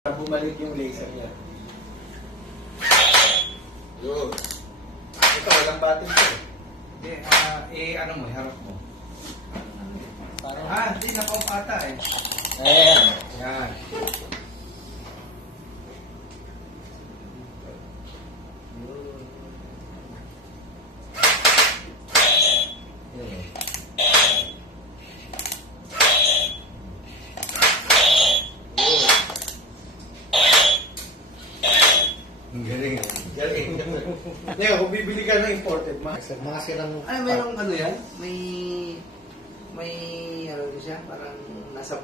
Bumalik yung laser niya. Yun. Ito, walang button ito. Hindi, ano mo, harap mo. Parang, hindi, naka-off ata eh. Ayan. Yan. Ang galing ah. Galing. Ngayon, kung bibili ka ng imported mask, mga sirang... Ay, mayroong ano yan? May ano ko siya, parang nasa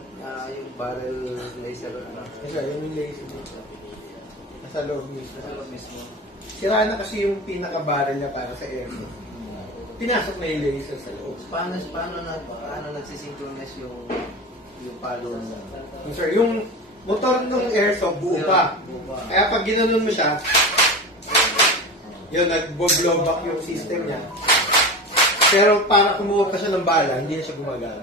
yung barrel laser ano. Kasi yung laser dito. Nasa loob mismo. Nasa loob mismo. Sira na kasi yung pinaka-barrel niya para sa airsoft. Pinasok na yung laser sa loob. Paano nagsisynchronize yung palo na? Sir, yung motor ng airsoft buo pa. Buo pa. Kaya pag ginanon mo siya, yun, nag-blow back yung system niya. Pero para kumuha pa siya ng bala, hindi na siya gumagana.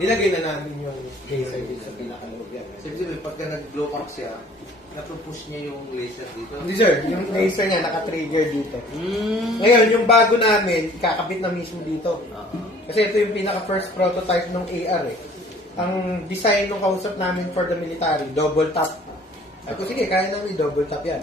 Nilagay na namin yung laser dito sa pinaka-loob yan. Sabi pagka nag-blow up siya, napupush niya yung laser dito. Hindi sir, yung laser niya naka-trigger dito. Ngayon, yung bago namin, kakabit na mismo dito. Kasi ito yung pinaka-first prototype ng AR eh. Ang design ng kausap namin for the military, double tap. Ako, sige, kaya namin double tap yan.